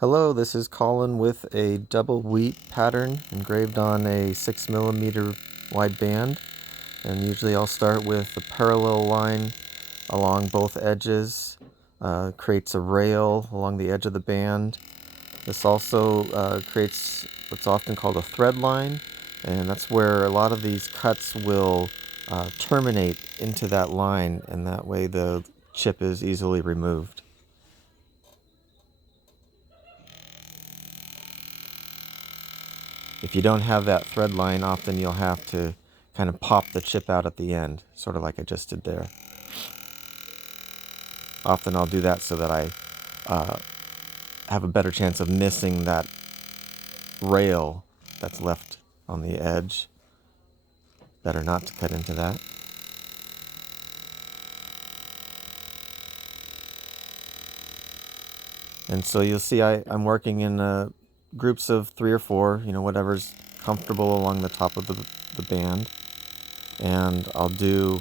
Hello, this is Colin with a double wheat pattern engraved on a 6mm wide band. And usually I'll start with a parallel line along both edges, creates a rail along the edge of the band. This also creates what's often called a thread line, and that's where a lot of these cuts will terminate into that line, and that way the chip is easily removed. If you don't have that thread line, often you'll have to kind of pop the chip out at the end, sort of like I just did there. Often I'll do that so that I have a better chance of missing that rail that's left on the edge. Better not to cut into that. And so you'll see I'm working in groups of 3 or 4, whatever's comfortable along the top of the band. And I'll do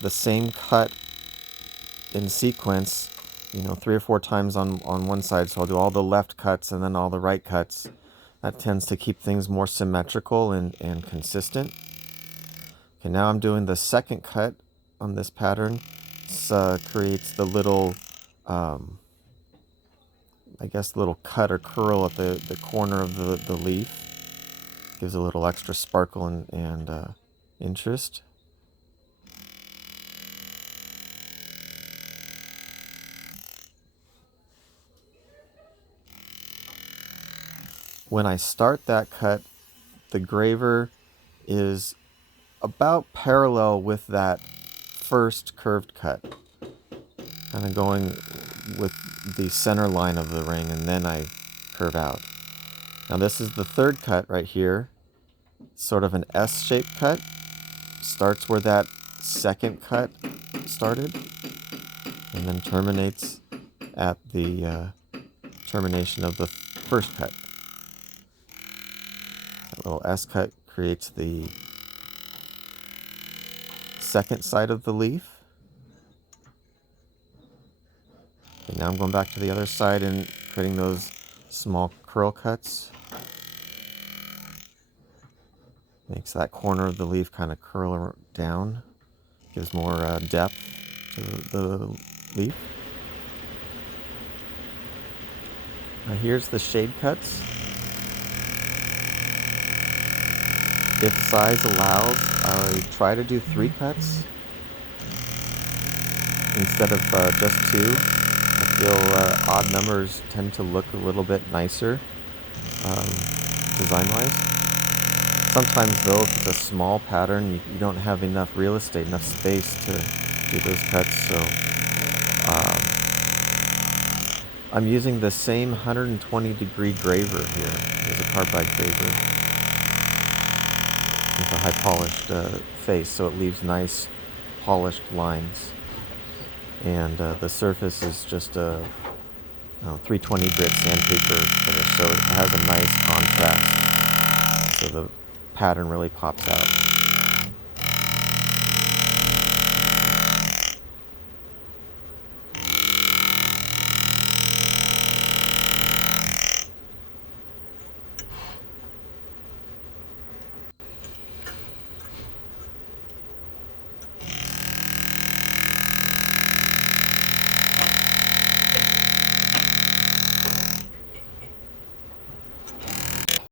the same cut in sequence, 3 or 4 times on one side. So I'll do all the left cuts and then all the right cuts. That tends to keep things more symmetrical and consistent. Okay, now I'm doing the second cut on this pattern. This creates the little, little cut or curl at the corner of the leaf. Gives a little extra sparkle and interest. When I start that cut, the graver is about parallel with that first curved cut, kind of going with the center line of the ring, and then I curve out. Now this is the third cut right here, sort of an S-shaped cut. Starts where that second cut started and then terminates at the termination of the first cut. That little S cut creates the second side of the leaf. Okay, now I'm going back to the other side and creating those small curl cuts. Makes that corner of the leaf kind of curl down. Gives more depth to the leaf. Now here's the shade cuts. If size allows, I try to do 3 cuts instead of just 2. I feel odd numbers tend to look a little bit nicer design-wise. Sometimes though, if it's a small pattern, you don't have enough real estate, enough space to do those cuts. So I'm using the same 120-degree graver here. There's a carbide graver with a high polished face, so it leaves nice polished lines. And the surface is just a 320 grit sandpaper finish, so it has a nice contrast, so the pattern really pops out.